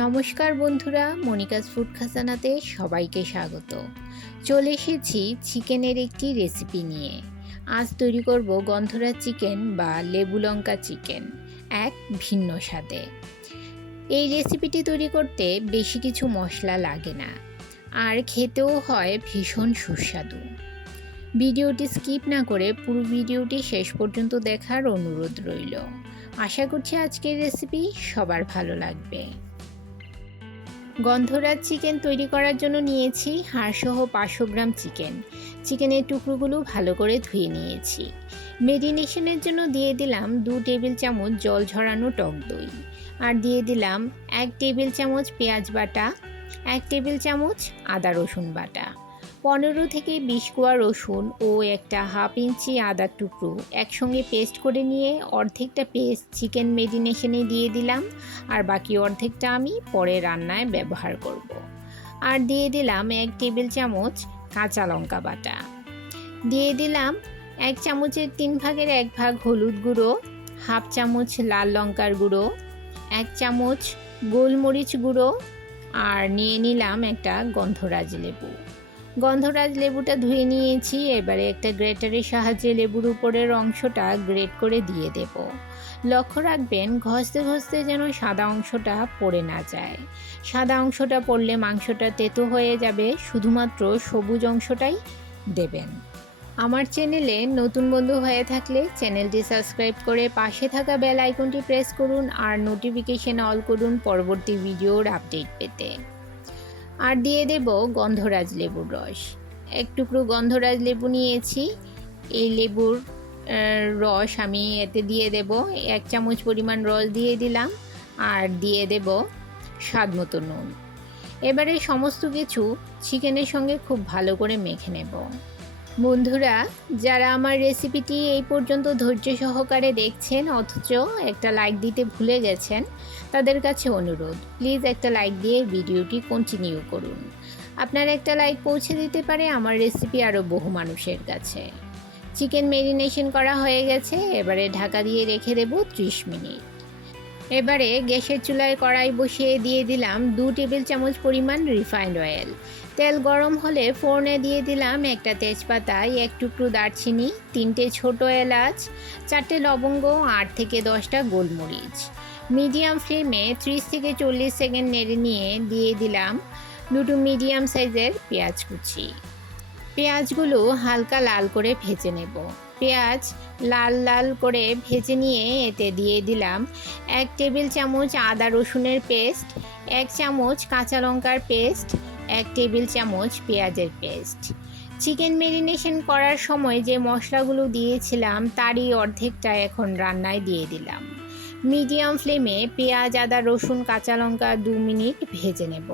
নমস্কার বন্ধুরা, Monica's food খাজানাতে সবাইকে স্বাগত। চলে এসেছি চিকেনের একটি রেসিপি নিয়ে। আজ তৈরি করব গন্ধরাজ চিকেন বা লেবু লঙ্কা চিকেন, এক ভিন্ন স্বাদে। এই রেসিপিটি তৈরি করতে বেশি কিছু মশলা লাগে না, আর খেতেও হয় ভীষণ সুস্বাদু। ভিডিওটি স্কিপ না করে পুরো ভিডিওটি শেষ পর্যন্ত দেখার অনুরোধ রইল। আশা করছি আজকের রেসিপি সবার ভালো লাগবে। গন্ধরাজ চিকেন তৈরি করার জন্য নিয়েছি হাড়সহ 500 গ্রাম চিকেন। চিকেনের টুকরোগুলো ভালো করে ধুয়ে নিয়েছি। মেরিনেশনের জন্য দিয়ে দিলাম 2 টেবিল চামচ জল ঝরানো টক দই, আর দিয়ে দিলাম 1 টেবিল চামচ পেঁয়াজ বাটা, 1 টেবিল চামচ আদা রসুন বাটা, 15 থেকে 20 কোয়া রসুন ও একটা হাফ ইঞ্চি আদার টুকরো একসঙ্গে পেস্ট করে নিয়ে অর্ধেকটা পেস্ট চিকেন মেরিনেশনে দিয়ে দিলাম, আর বাকি অর্ধেকটা আমি পরে রান্নায় ব্যবহার করব। আর দিয়ে দিলাম 1 টেবিল চামচ কাঁচা লঙ্কা বাটা, দিয়ে দিলাম 1 চামচের 3 ভাগের 1 ভাগ হলুদ গুঁড়ো, হাফ চামচ লাল লঙ্কার গুঁড়ো, 1 চামচ গোলমরিচ গুঁড়ো, আর নিয়ে নিলাম একটা গন্ধরাজ লেবু। গন্ধরাজ লেবুটা ধুয়ে নিয়েছি। এবারে একটা গ্রেটারের সাহায্যে লেবুর উপরের অংশটা গ্রেট করে দিয়ে দেব। লক্ষ্য রাখবেন ঘষতে ঘষতে যেন সাদা অংশটা পড়ে না যায়। সাদা অংশটা পড়লে মাংসটা তেতো হয়ে যাবে, শুধুমাত্র সবুজ অংশটাই দেবেন। আমার চ্যানেলে নতুন বন্ধু হয়ে থাকলে চ্যানেলটি সাবস্ক্রাইব করে পাশে থাকা বেল আইকনটি প্রেস করুন, আর নোটিফিকেশন অল করুন পরবর্তী ভিডিওর আপডেট পেতে। আর দিয়ে দেব গন্ধরাজ লেবুর রস। 1 টুকরো গন্ধরাজ লেবু নিয়েছি। এই লেবুর রস আমি এতে দিয়ে দেব। 1 চামচ পরিমাণ রস দিয়ে দিলাম, আর দিয়ে দেব স্বাদ মতো নুন। এবারে সমস্ত কিছু চিকেনের সঙ্গে খুব ভালো করে মেখে নেব। বন্ধুরা, যারা আমার রেসিপিটি এই পর্যন্ত ধৈর্য সহকারে দেখছেন অথচ একটা লাইক দিতে ভুলে গেছেন, তাদের কাছে অনুরোধ, প্লিজ একটা লাইক দিয়ে ভিডিওটি কন্টিনিউ করুন। আপনার একটা লাইক পৌঁছে দিতে পারে আমার রেসিপি আরও বহু মানুষের কাছে। চিকেন মেরিনেশন করা হয়ে গেছে। এবারে ঢাকা দিয়ে রেখে দেব 30 মিনিট। এবারে গ্যাসের চুলায় কড়াই বসিয়ে দিয়ে দিলাম 2 টেবিল চামচ পরিমাণ রিফাইন্ড অয়েল। তেল গরম হলে ফোড়নে দিয়ে দিলাম একটা তেজপাতা, 1 টুকরো দারচিনি, 3টে ছোটো এলাচ, 4টে লবঙ্গ, 8 থেকে 10টা গোলমরিচ। মিডিয়াম ফ্লেমে 30 থেকে 40 সেকেন্ড নেড়ে নিয়ে দিয়ে দিলাম 2টো মিডিয়াম সাইজের পেঁয়াজ কুচি। পেঁয়াজগুলো হালকা লাল করে ভেজে নেব। পেঁয়াজ লাল লাল করে ভেজে নিয়ে এতে দিয়ে দিলাম 1 টেবিল চামচ আদা রসুনের পেস্ট, 1 চামচ কাঁচা লঙ্কার পেস্ট, 1 টেবিল চামচ পেঁয়াজের পেস্ট। চিকেন মেরিনেশন করার সময় যে মশলাগুলো দিয়েছিলাম তারই অর্ধেকটা এখন রান্নায় দিয়ে দিলাম। মিডিয়াম ফ্লেমে পেঁয়াজ আদা রসুন কাঁচা লঙ্কা 2 মিনিট ভেজে নেব,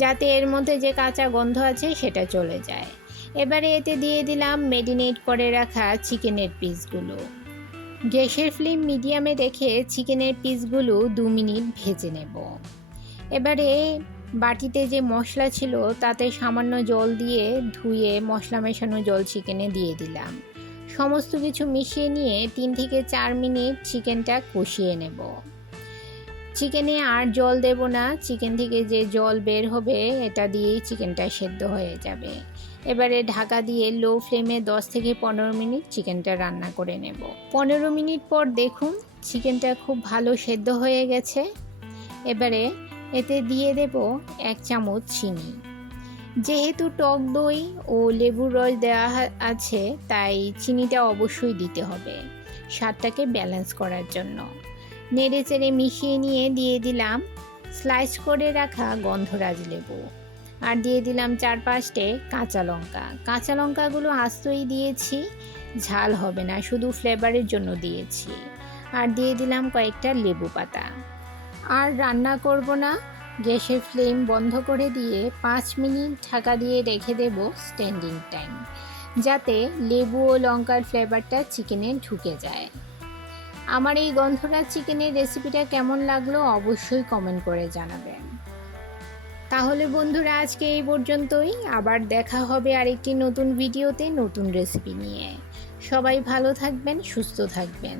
যাতে এর মধ্যে যে কাঁচা গন্ধ আছে সেটা চলে যায়। এবারে এতে দিয়ে দিলাম ম্যারিনেট করে রাখা চিকেনের পিসগুলো। গ্যাসের ফ্লেম মিডিয়ামে রেখে চিকেনের পিসগুলো 2 মিনিট ভেজে নেব। এবারে বাটিতে যে মশলা ছিল তাতে সামান্য জল দিয়ে ধুয়ে মশলা মেশানো জল চিকেনে দিয়ে দিলাম। সমস্ত কিছু মিশিয়ে নিয়ে 3 থেকে 4 মিনিট চিকেনটা কষিয়ে নেব। চিকেনে আর জল দেব না, চিকেন থেকে যে জল বের হবে এটা দিয়েই চিকেনটা সেদ্ধ হয়ে যাবে। এবারে ঢাকা দিয়ে লো ফ্লেমে 10 থেকে 15 মিনিট চিকেনটা রান্না করে নেব। 15 মিনিট পর দেখুন চিকেনটা খুব ভালো সেদ্ধ হয়ে গেছে। এবারে এতে দিয়ে দেব 1 চামচ চিনি। যেহেতু টক দই ও লেবুর রস দেওয়া আছে তাই চিনিটা অবশ্যই দিতে হবে স্বাদটাকে ব্যালেন্স করার জন্য। নেড়ে চেড়ে মিশিয়ে নিয়ে দিয়ে দিলাম স্লাইস করে রাখা গন্ধরাজ লেবু, আর দিয়ে দিলাম 4-5টে কাঁচা লঙ্কা। কাঁচা লঙ্কাগুলো আস্তই দিয়েছি, ঝাল হবে না, শুধু ফ্লেভারের জন্য দিয়েছি। আর দিয়ে দিলাম কয়েকটা লেবু পাতা। আর রান্না করব না, গ্যাসের ফ্লেম বন্ধ করে দিয়ে 5 মিনিট ঢাকা দিয়ে রেখে দেব স্ট্যান্ডিং টাইম, যাতে লেবু ও লঙ্কার ফ্লেভারটা চিকেনে ঢুকে যায়। আমার এই গন্ধরাজ চিকেনের রেসিপিটা কেমন লাগলো অবশ্যই কমেন্ট করে জানাবেন। তাহলে বন্ধুরা আজকে এই পর্যন্তই, আবার দেখা হবে আরেকটি নতুন ভিডিওতে নতুন রেসিপি নিয়ে। সবাই ভালো থাকবেন, সুস্থ থাকবেন।